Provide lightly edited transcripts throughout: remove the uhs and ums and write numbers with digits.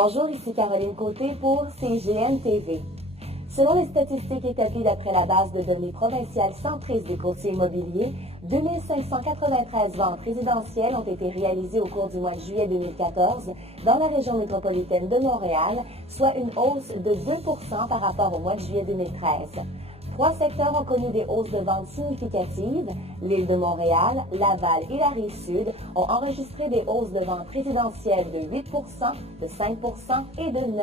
Bonjour, ici Caroline Côté pour CIGN TV. Selon les statistiques établies d'après la base de données provinciale centriste des courtiers immobiliers, 2593 ventes résidentielles ont été réalisées au cours du mois de juillet 2014 dans la région métropolitaine de Montréal, soit une hausse de 2% par rapport au mois de juillet 2013. Trois secteurs ont connu des hausses de ventes significatives. L'île de Montréal, Laval et la Rive-Sud ont enregistré des hausses de ventes résidentielles de 8%, de 5% et de 9%.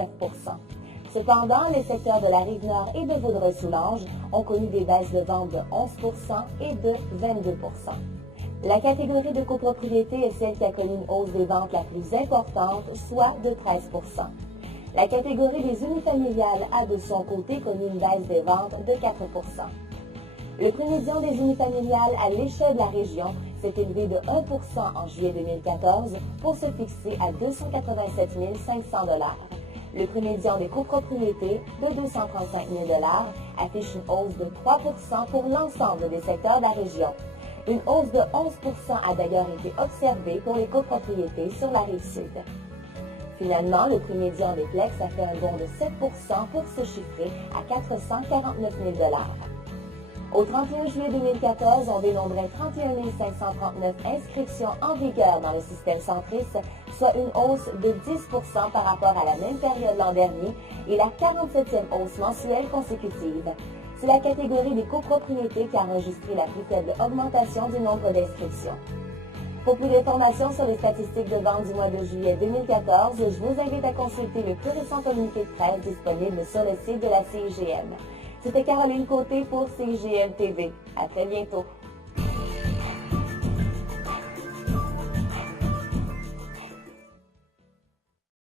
Cependant, les secteurs de la Rive-Nord et de Vaudreuil-Soulanges ont connu des baisses de ventes de 11% et de 22%. La catégorie de copropriété est celle qui a connu une hausse des ventes la plus importante, soit de 13%. La catégorie des unifamiliales a de son côté connu une baisse des ventes de 4%. Le prix médian des unifamiliales à l'échelle de la région s'est élevé de 1% en juillet 2014 pour se fixer à 287 500 $. Le prix médian des copropriétés de 235 000 $ affiche une hausse de 3% pour l'ensemble des secteurs de la région. Une hausse de 11% a d'ailleurs été observée pour les copropriétés sur la Rive-Sud. Finalement, le prix médian des Plex a fait un bond de 7% pour se chiffrer à 449 000 $. Au 31 juillet 2014, on dénombrait 31 539 inscriptions en vigueur dans le système centriste, soit une hausse de 10% par rapport à la même période l'an dernier et la 47e hausse mensuelle consécutive. C'est la catégorie des copropriétés qui a enregistré la plus faible augmentation du nombre d'inscriptions. Pour plus d'informations sur les statistiques de vente du mois de juillet 2014, je vous invite à consulter le plus récent communiqué de presse disponible sur le site de la CIGN. C'était Caroline Côté pour CIGN TV. À très bientôt.